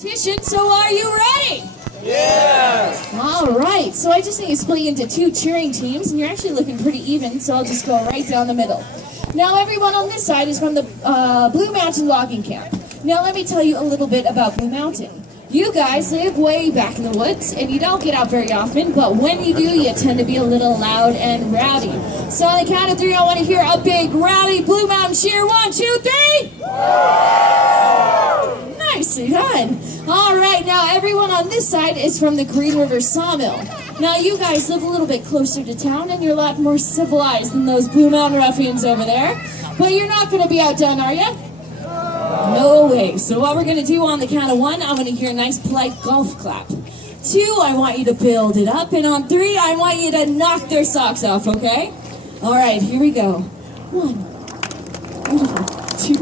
So are you ready? Yes! All right, so I just need to split you into two cheering teams, and you're actually looking pretty even, so I'll just go right down the middle. Now, everyone on this side is from the Blue Mountain Logging Camp. Now, let me tell you a little bit about Blue Mountain. You guys live way back in the woods, and you don't get out very often, but when you do, you tend to be a little loud and rowdy. So on the count of three, I want to hear a big, rowdy Blue Mountain cheer. 1, 2, 3! Nicely done. All right, now everyone on this side is from the Green River Sawmill. Now you guys live a little bit closer to town and you're a lot more civilized than those Blue Mountain ruffians over there. But you're not going to be outdone, are you? No way. So what we're going to do on the count of 1, I'm going to hear a nice polite golf clap. 2, I want you to build it up. And on 3, I want you to knock their socks off, okay? All right, here we go. 1, 2,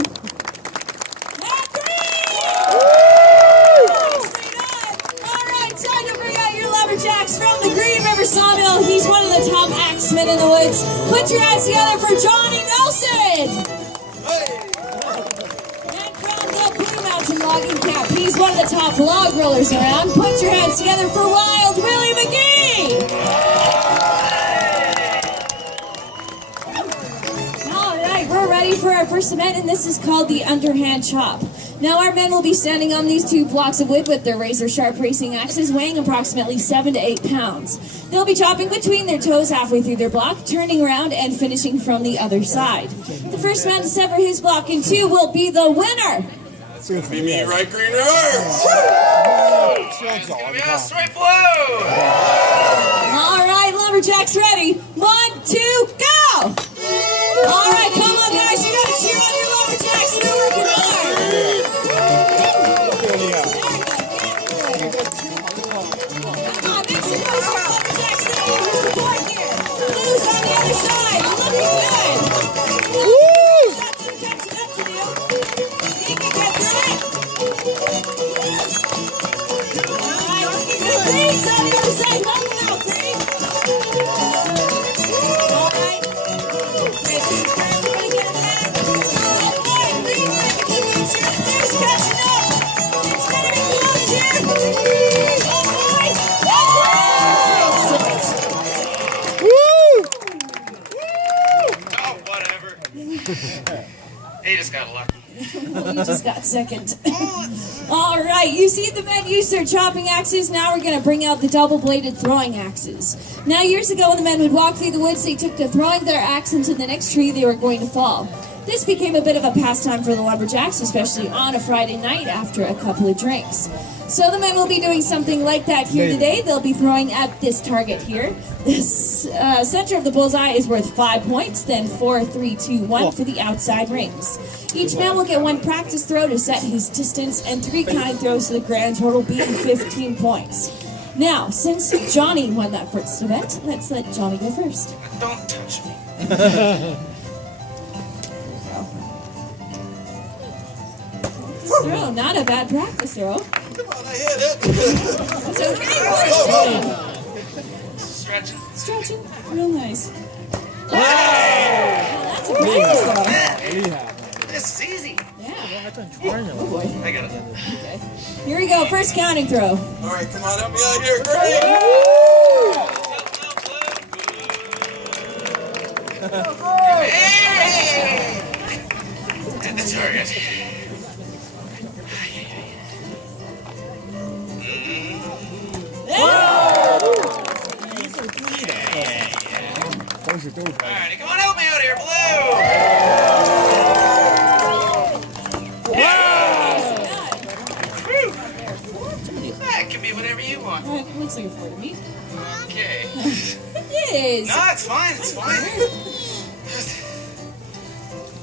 from the Green River Sawmill. He's one of the top axemen in the woods. Put your hands together for Johnny Nelson. And from the Blue Mountain Logging Camp, he's one of the top log rollers around. Put your hands together for Wild Willie McGee. All right, we're ready for our first event, and this is called the Underhand Chop. Now our men will be standing on these 2 blocks of wood with their razor-sharp racing axes weighing approximately 7 to 8 pounds. They'll be chopping between their toes halfway through their block, turning around and finishing from the other side. The first man to sever his block in 2 will be the winner. It's going to be me, right, Green River? It's going to be us right below. All right, lumberjacks ready. 1, 2, go! All right, come on, guys. You got to cheer on your lumberjacks. They're working hard. He just got lucky. You just got second. All right, you see the men use their chopping axes. Now we're going to bring out the double-bladed throwing axes. Now, years ago, when the men would walk through the woods, they took to throwing their axe into the next tree they were going to fall. This became a bit of a pastime for the lumberjacks, especially on a Friday night after a couple of drinks. So the men will be doing something like that here today. They'll be throwing at this target here. This center of the bullseye is worth 5 points, then 4, 3, 2, 1 for the outside rings. Each man will get 1 practice throw to set his distance and 3 counting throws to the grand total being 15 points. Now, since Johnny won that first event, let's let Johnny go first. Don't touch me. Throw, not a bad practice throw. Come on, I hit it. It's okay, what is Stretching. Stretching, real nice. Hey! Well, that's a practice throw. This is easy. Yeah. Oh boy. I got it. Okay. Here we go, first counting throw. All right, come on, help me out here. Great. Hey! Hit the target. Alright, come on, help me out here, Blue! That can be whatever you want. It looks like a 4 to me. Okay. It is. No, it's fine, it's fine.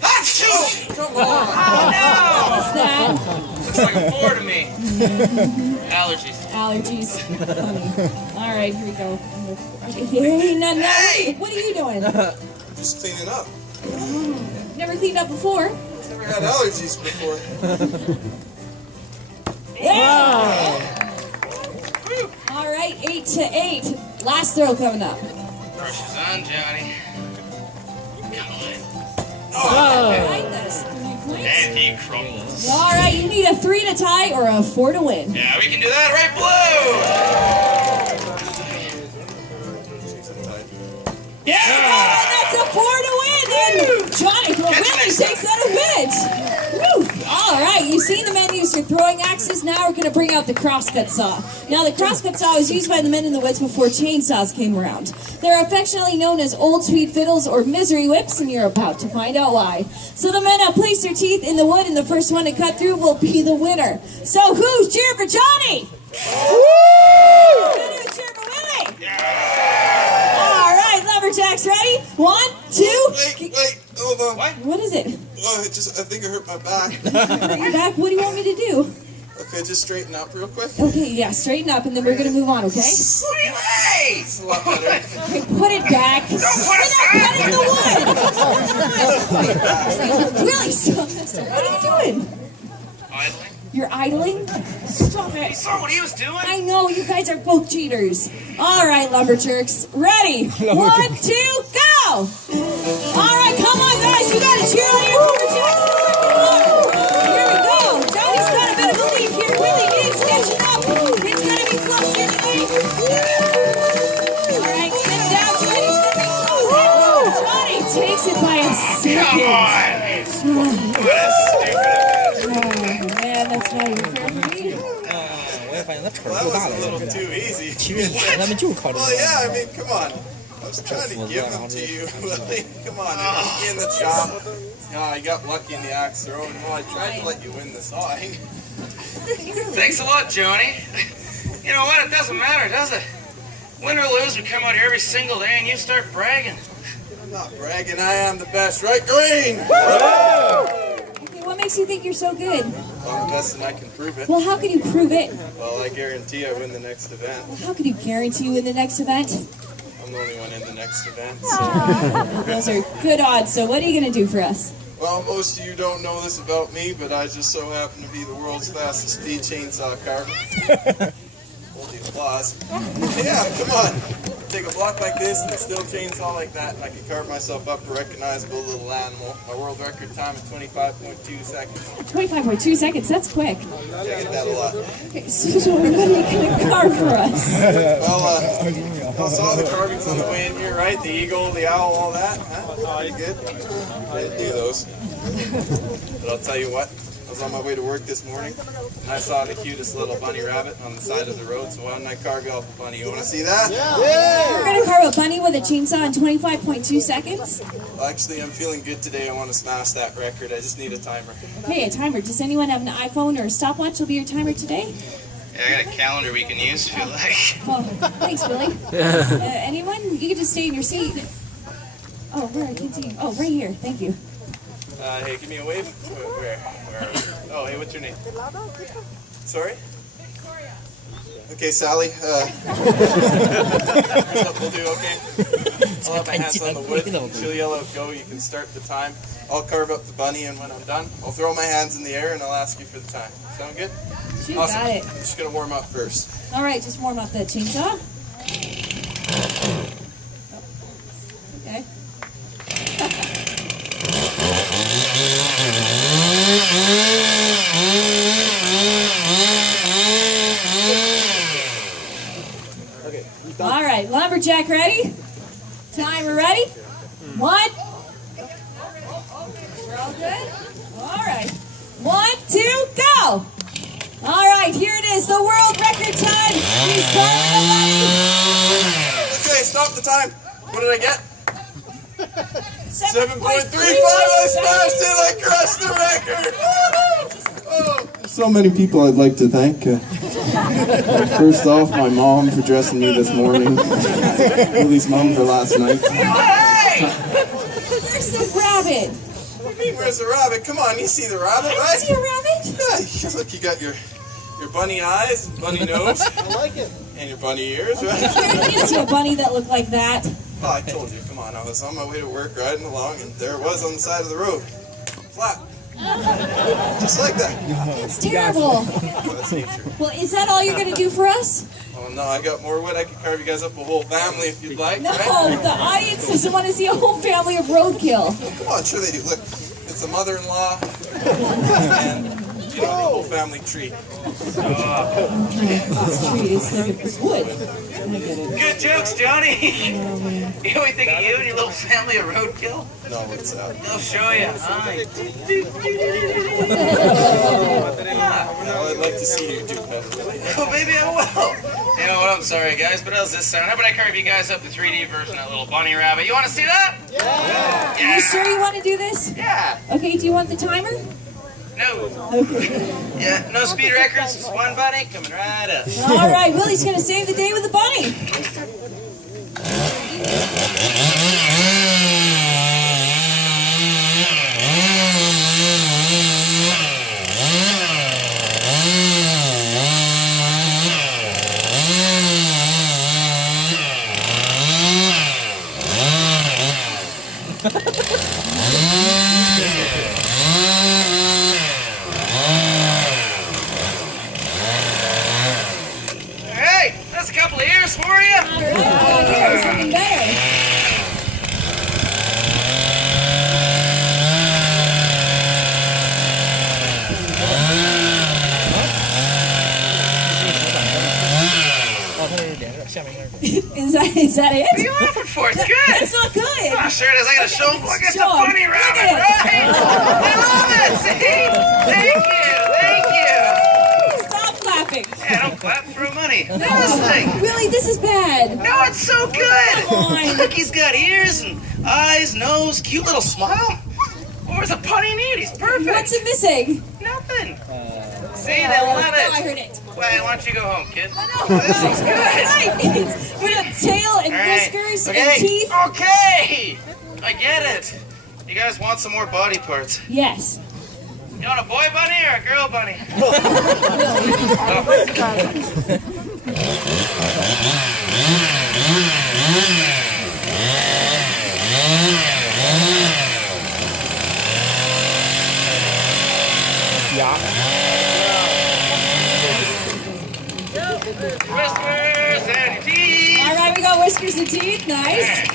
That's 2! Come on! Oh, What's that? Looks like a 4 to me. Allergies. Allergies. Funny. All right, here we go. Hey, no, Hey! What are you doing? Just cleaning up. Never cleaned up before. Never had allergies before. Yeah. All right, 8 to 8. Last throw coming up. Pressure's on, Johnny. Come on. I like this. 3, And he crumbles. All right, you need a 3 to tie or a 4 to win. Yeah, we can do that, right, Blue? Yeah, that's a 4 to win. And Johnny really takes that event. Woo. All right, you've seen the men use their throwing axes. Now we're going to bring out the crosscut saw. Now, the crosscut saw was used by the men in the woods before chainsaws came around. They're affectionately known as old sweet fiddles or misery whips, and you're about to find out why. So the men have placed their teeth in the wood, and the first one to cut through will be the winner. So who's cheering for Johnny? Woo! Who's cheering for Willie? Yeah! All right, lumberjacks, ready? 1, 2. Wait, hold on. What is it? Oh, I think I hurt my back. Hurt your back? What do you want me to do? Okay, just straighten up real quick. Okay, yeah, straighten up, and then we're gonna move on, okay? Sweet legs! It's a lot better. Okay, put it back. Don't put it Put it in back! the wood. Really, stop. What are you doing? Idling? You're idling? Stop it. You saw what he was doing? I know, you guys are both cheaters. All right, lumberjacks, ready? 1, 2, go! All right, come on, guys, you gotta cheer on your lumberjacks. Here we go. Johnny's got a bit of a lead here. Willie needs catching up. It's gonna be close anyway. All right, sit down, Johnny's gonna be close. Johnny takes it by a second. Come on! What a stupid Oh man, that's not even fair for me. 我也发现他腿 Well, 儿 that 够大 was a 的， little too easy. 体育比赛他们就靠这 Well, 个。 yeah, I mean, come on. I was trying to give them to you, Willie. Come on, I beat you in the chop. I got lucky in the axe throw, and well, I tried to let you win the sawing. Thanks a lot, Johnny. You know what? It doesn't matter, does it? Win or lose, we come out here every single day and you start bragging. I'm not bragging, I am the best, right, Green? Okay, what makes you think you're so good? I'm the best and I can prove it. Well, how can you prove it? Well, I guarantee I win the next event. Well, how can you guarantee you win the next event? I'm the only one in the next event. So. Those are good odds. So what are you going to do for us? Well, most of you don't know this about me, but I just so happen to be the world's fastest speed chainsaw carver. Hold the applause. Yeah, come on. Take a block like this and a steel chainsaw like that, and I can carve myself up a recognizable little animal. My world record time is 25.2 seconds. 25.2 seconds. That's quick. Yeah, I get that a lot. Okay, so what are you going to carve for us? Well, I saw the carvings on the way in here, right? The eagle, the owl, all that. Huh? Pretty good. I didn't do those. But I'll tell you what. I was on my way to work this morning, and I saw the cutest little bunny rabbit on the side of the road, so why don't I carve you off a bunny? You want to see that? We're going to carve a bunny with a chainsaw in 25.2 seconds? Well, actually, I'm feeling good today. I want to smash that record. I just need a timer. Hey, a timer. Does anyone have an iPhone or a stopwatch will be your timer today? Yeah, I got a calendar we can use if you like. Well, thanks, Billy. Anyone? You can just stay in your seat. Oh, where? I can't see you. Oh, right here. Thank you. Hey, give me a wave. Where? Oh, hey, what's your name? Sorry? Okay, Sally. Here's what we'll do, okay? I'll have my hands on the wood. She'll yell out go. You can start the time. I'll carve up the bunny, and when I'm done, I'll throw my hands in the air, and I'll ask you for the time. Sound good? You Awesome. got it. I'm just going to warm up first. All right, just warm up the chainsaw. Okay. All right, lumberjack ready? Timer ready? 1. We're all good? All right. 1, 2, go! All right, here it is, the world record time. He's calling the money. Okay, stop the time. What did I get? 7.35. 7.35. I smashed it. I crushed the record. Oh. So many people I'd like to thank. First off, my mom for dressing me this morning. Willie's mom for last night. Where's the rabbit? What do you mean, where's the rabbit? Come on, you see the rabbit, I right? see a rabbit. Yeah, look, you got your bunny eyes, and bunny nose. I like it. And your bunny ears, right? I didn't see a bunny that looked like that. Oh, I told you, come on, I was on my way to work riding along, and there it was on the side of the road. Flat. Just like that. That's terrible. That's nature. Well, is that all you're going to do for us? Oh, no, I got more wood. I could carve you guys up a whole family if you'd like, No, right? the audience doesn't want to see a whole family of roadkill. Come on, sure they do. Look, It's a mother-in-law and the whole family tree. This tree is like it's wood. I get it. Good jokes, Johnny. You know, we think of you and your little family of roadkill. No, what's that? They'll show you. Well, I'd like to see you do that. Oh, maybe I will. You know what? I'm sorry, guys, but how's this sound? How about I carve you guys up the 3D version of that little bunny rabbit? You want to see that? Yeah. You sure you want to do this? Yeah. Okay, do you want the timer? No. Okay. Yeah, no speed records. Just one bunny coming right up. All right, Willie's going to save the day with the bunny. Hey, that's a couple of ears for you. All right, here's something better. Is that it? What are you laughing for? It's good. That's not good. Oh, sure it is. I gotta show them. Look at the Show 'em. bunny Look rabbit, at it. right? I love it. See? Thank you. Stop clapping. Yeah, don't clap, throw money. Look at this thing. Really, this is bad. No, it's so good. Come on. Look, he's got ears and eyes, nose, cute little smile. What does a bunny need? He's perfect. What's it missing? Nothing. See, they love I it. heard it. Why don't you go home, kid? No, this is good. Right. With a tail and All right. whiskers Okay. and teeth. Okay. I get it. You guys want some more body parts? Yes. You want a boy bunny or a girl bunny? Whiskers and teeth. All right, we got whiskers and teeth. Nice.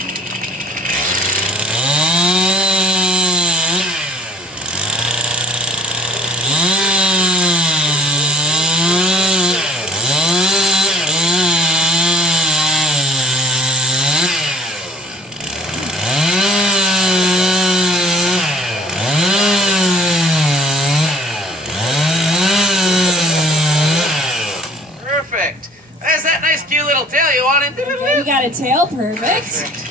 Perfect. There's that nice cute little tail you wanted. Okay, we got a tail. Perfect.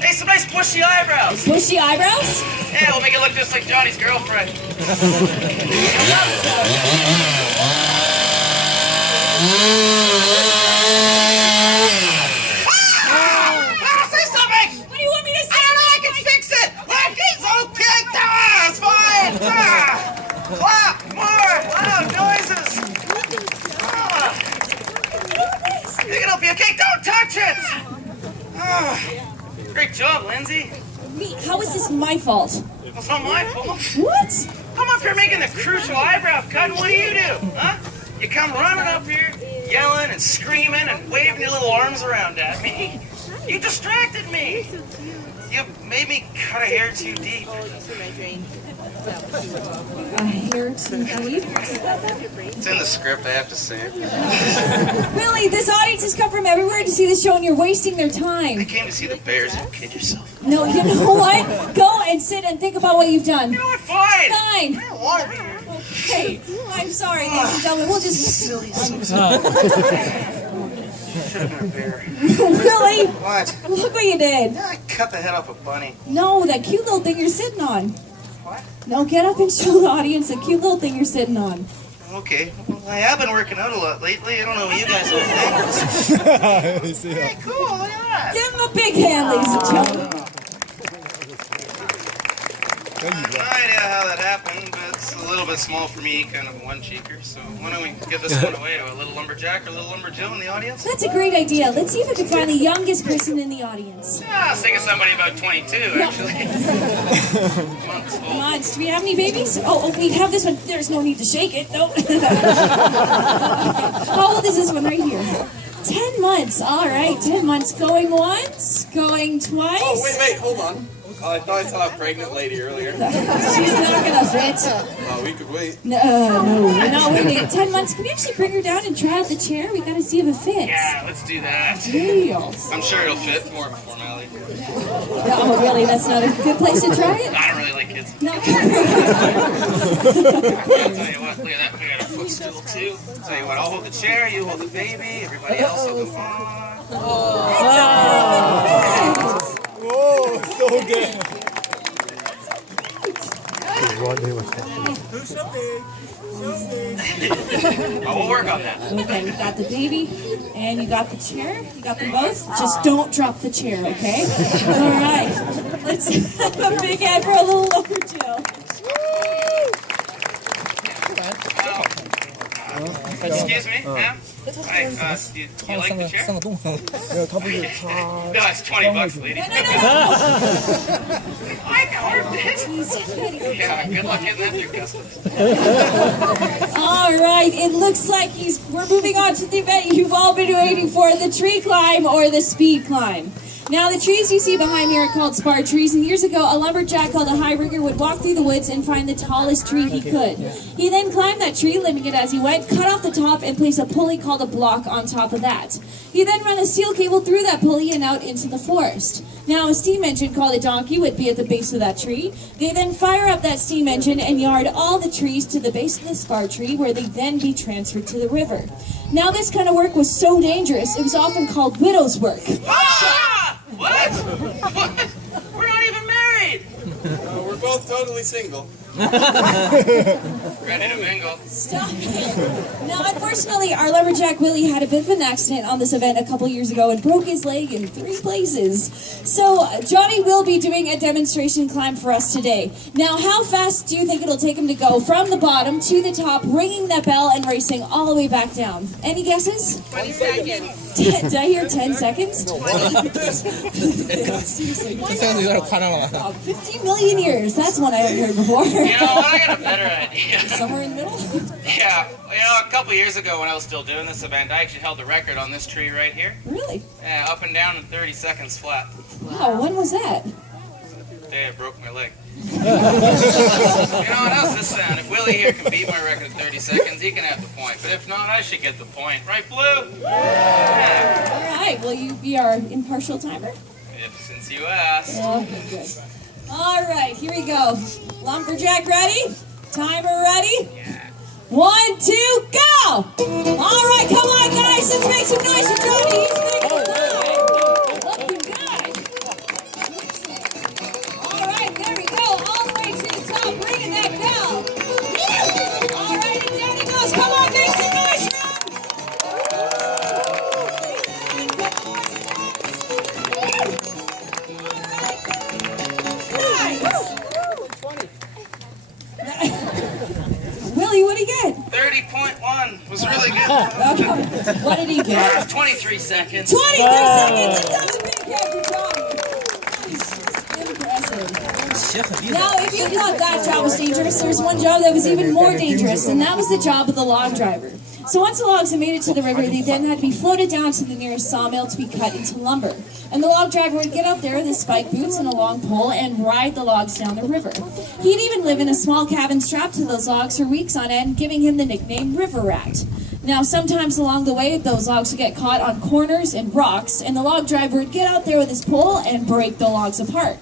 Hey, some nice bushy eyebrows. Bushy eyebrows. Yeah, we'll make it look just like Johnny's girlfriend. Say something! What do you want me to say? I don't know, I can fix it! Look, it's okay! It's fine! Clap! More! Loud noises! You can help you, okay? Don't touch it! Great job, Lindsay. Me? How is this my fault? It's not my fault. What? I'm up here making the crucial eyebrow cut, and what do? Huh? You come running up here, yelling and screaming and waving your little arms around at me. You distracted me. You made me cut a hair too deep. A hair too deep. It's in the script, I have to say it. Willie, this audience has come from everywhere to see the show, and you're wasting their I time. came to see the bears. You kid yourself. No, you know what? Go and sit and think about what you've done. You know what? Fine. Fine. I don't want to be here. Okay. I'm sorry, ladies and gentlemen. We'll just... Silly Should have been a bear. Willie, What? look what you did. Yeah, I cut the head off a bunny. No, that cute little thing you're sitting on. What? No, get up and show the audience the cute little thing you're sitting on. Okay. Well, I have been working out a lot lately. I don't know what you guys all think. Hey, cool. Look at that. Give him a big hand, ladies and gentlemen. I have no idea how that happened, but it's a little bit small for me, kind of one cheeker. So why don't we give this one away to a little lumberjack or a little lumberjill in the audience? That's a great idea. Let's see if we can find the youngest person in the audience. Yeah, I was thinking somebody about 22, actually. Months old. Months. Do we have any babies? Oh, we have this one. There's no need to shake it. No. How old is this one right here? 10 months. All right, 10 months. Going once, going twice. Oh, wait, hold on. Oh, I thought I saw a pregnant lady earlier. She's not gonna fit. Oh, we could wait. No, we're not waiting. 10 months. Can we actually bring her down and try out the chair? We gotta see if it fits. Yeah, let's do that. Deals. I'm sure it'll fit. More of a formality. Oh, really? That's not a good place to try it? I don't really like kids. No. I'll tell you what, look at that. We got a footstool too. Tell you what, I'll hold the chair, you hold the baby, everybody else will go on. Oh, so good. Oh, we'll work on that. Okay, we got the baby, and you got the chair. You got them both. Just don't drop the chair, okay? All right. Let's have a big hand for a little lower Jill. Excuse me, ma'am? Hi, do you like the chair? 三个洞。没有，他不是他。 No, it's $20, lady. No. I carved it. Yeah, good luck getting that through customs. All right, it looks like we're moving on to the event you've all been waiting for, the tree climb or the speed climb. Now, the trees you see behind me are called spar trees, and years ago, a lumberjack called a high rigger would walk through the woods and find the tallest tree he could. He then climbed that tree, limbing it as he went, cut off the top, and placed a pulley called a block on top of that. He then ran a steel cable through that pulley and out into the forest. Now, a steam engine called a donkey would be at the base of that tree. They then fire up that steam engine and yard all the trees to the base of the spar tree, where they then be transferred to the river. Now, this kind of work was so dangerous, it was often called widow's work. Ah! What? We're not even married. We're both totally single. Ready to mingle. Stop it. Now, unfortunately, our lumberjack Willie had a bit of an accident on this event a couple years ago and broke his leg in 3 places. So, Johnny will be doing a demonstration climb for us today. Now, how fast do you think it'll take him to go from the bottom to the top, ringing that bell and racing all the way back down? Any guesses? 20 seconds. Did I hear 10 seconds? 15 million years. That's one I haven't heard before. You know what? I got a better idea. Somewhere in the middle? Yeah. You know, a couple years ago when I was still doing this event, I actually held the record on this tree right here. Really? Yeah, up and down in 30 seconds flat. Wow, when was that? The day I broke my leg. You know what? How's this sound? If Willie here can beat my record in 30 seconds, he can have the point. But if not, I should get the point. Right, Blue? Yeah. All right, will you be our impartial timer? Since you asked. Okay, good. All right, here we go. Lumberjack ready? Timer ready? Yeah. 1, 2, go! All right, come on, guys. Let's make some noise for Johnny. He's making a climb. Looking good. All right, there we go. All the way to the top, ringing that bell. All right, and down he goes. Come on, make some noise for him. Willie, what did he get? 30.1 was really good. Okay. What did he get? 23 seconds. 23 seconds! It does a big head for Johnny. Nice. Impressive. Now, if you thought that job was dangerous, there's one job that was even more dangerous, and that was the job of the log driver. So once the logs had made it to the river, they then had to be floated down to the nearest sawmill to be cut into lumber. And the log driver would get out there with his spike boots and a long pole and ride the logs down the river. He'd even live in a small cabin strapped to those logs for weeks on end, giving him the nickname River Rat. Now, sometimes along the way, those logs would get caught on corners and rocks, and the log driver would get out there with his pole and break the logs apart.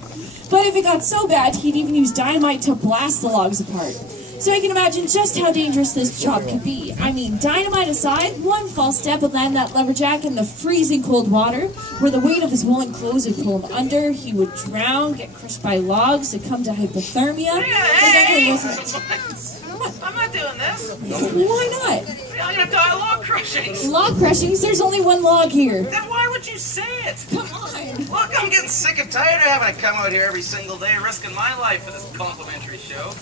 But if it got so bad, he'd even use dynamite to blast the logs apart. So you can imagine just how dangerous this job could be. I mean, dynamite aside, one false step would land that lumberjack in the freezing cold water, where the weight of his woolen clothes would pull him under. He would drown, get crushed by logs, succumb to hypothermia. Hey! I'm not doing this. Why not? I'm going to die of log crushings. Log crushings? There's only one log here. Then why would you say it? Come on. Look, I'm getting sick and tired of having to come out here every single day risking my life for this complimentary show.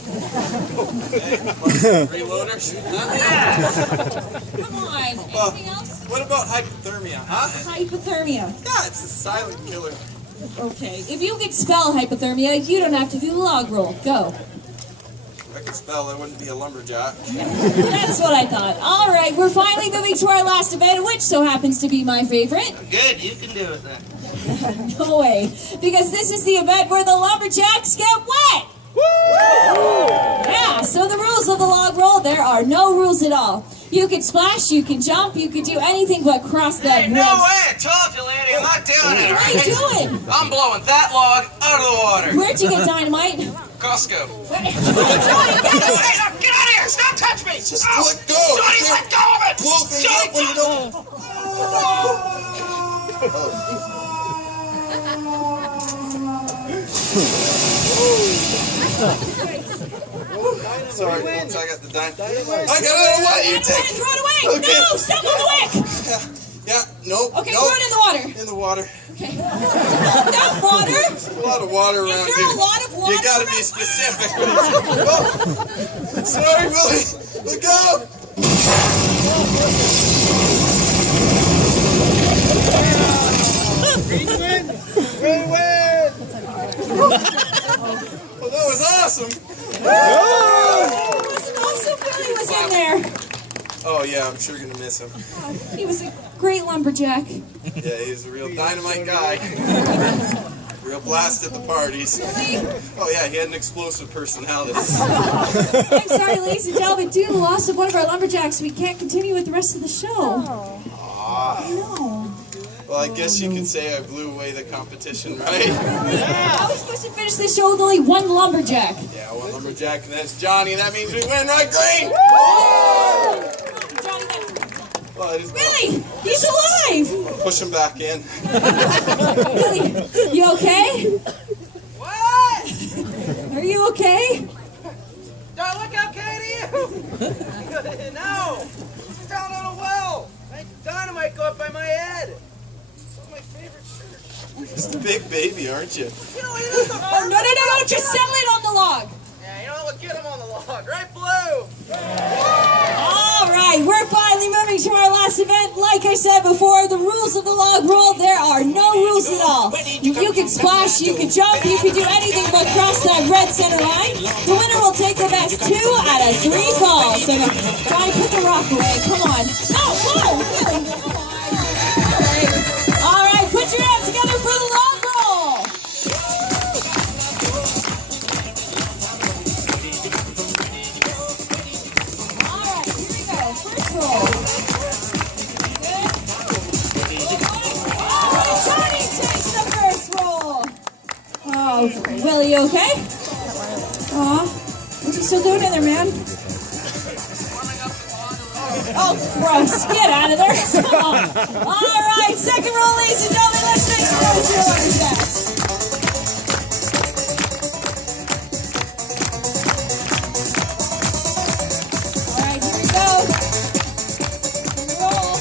Freeloaders? Yeah. Come on. Anything else? What about hypothermia, huh? Hypothermia. Yeah, it's a silent killer. Okay. If you could spell hypothermia, you don't have to do the log roll. Go. If I could spell, I wouldn't be a lumberjack. That's what I thought. All right, we're finally moving to our last event, which so happens to be my favorite. Good, you can do it then. No way. Because this is the event where the lumberjacks get wet. Yeah, so the rules of the log roll, there are no rules at all. You can splash, you can jump, you can do anything but cross that Hey, no way! I told you, lady, I'm not doing it. What are you doing? I'm blowing that log out of the water. Where'd you get dynamite? Costco. What? Hey, no, get out of here! Stop touching me! Just Oh, let go. Johnny, let go of it! Blow things Johnny, up when you don't. Sorry, once I got the dynamite. I got it out of what? You take. Throw it away! Okay. No! Step on the wick! Yeah, nope. Okay, nope. throw it in the water. In the water. Okay. Not water! There's a lot of water around Is here. there a lot of water? You gotta be specific. Oh. Sorry, Billy. Look out! Well, that was awesome. It wasn't awesome. Billy was in there. Oh yeah, I'm sure gonna miss him. He was a great lumberjack. Yeah, he's a real dynamite guy. Real blast at the parties. Oh yeah, he had an explosive personality. I'm sorry, ladies and gentlemen, due to the loss of one of our lumberjacks, we can't continue with the rest of the show. No. Well, I guess you could say I blew away the competition, right? How are we supposed to finish this show with only one lumberjack? Yeah, one lumberjack, and that's Johnny. That means we win, right, Green? Johnny, Well, it is Billy, he's alive! push him back in. Billy, you okay? What? Are you okay? Do I look okay to you? No! It's down on a well! Make dynamite go up by my head! It's my favorite shirt. You're just a big baby, aren't you? You know, he doesn't Oh, no, just settle it on the log. Yeah, you know what? Get him on the log, right, Blue? All right, we're finally moving to our last event. Like I said before, the rules of the log roll, there are no rules at all. You can splash, you can jump, you can do anything but cross that red center line. The winner will take the best 2 out of 3 falls. So try and put the rock away. Come on. No, whoa, really? Come on. All right, put your hands together for the log roll. All right, here we go. First roll. Good. All right, Johnny takes the first roll. Oh, Willie, you okay? Aw, what you still doing in there, man? Oh, gross. Get out of there. All right, second roll, ladies and gentlemen. Let's make some noise here, lumberjacks. All right, here we go. Roll.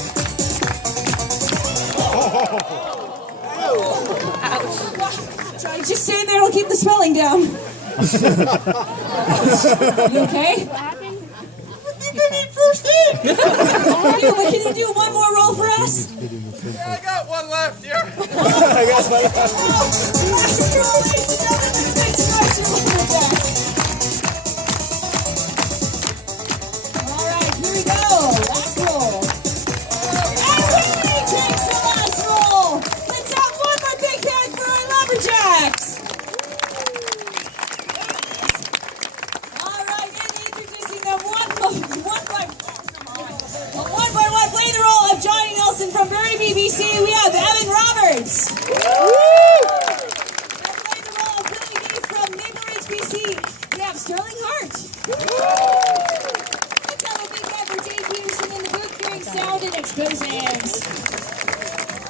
Johnny, just stand there. It'll keep the swelling down. You okay? First aid! Can you do one more roll for us? Yeah, I got one left here. I got my Alright, here we go. Last roll. And Willie takes the last roll. Let's have one more big hand for our lumberjacks. Alright, and introducing them one by one, play the role of Johnny Nelson from Burnaby, BC. We have Evan Roberts. And play the role of Billy D from Maple Ridge, BC. We have Sterling Hart. Let's have a big hand for Dave Peterson in the booth doing sound and explosives.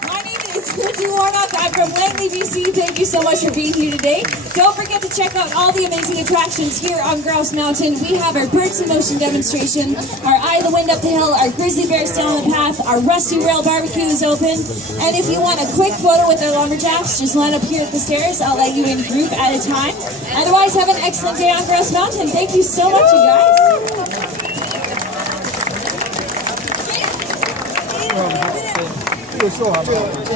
My name is Lindsay Warnock. I'm from Langley, BC. Thank you so much for being here today. Don't forget to check out all the amazing attractions here on Grouse Mountain. We have our Birds in Motion demonstration, our Eye of the Wind up the hill, our Grizzly Bears down the path, our Rusty Rail barbecue is open. And if you want a quick photo with our lumberjacks, just line up here at the stairs. I'll let you in group at a time. Otherwise, have an excellent day on Grouse Mountain. Thank you so much, you guys. You're so hot.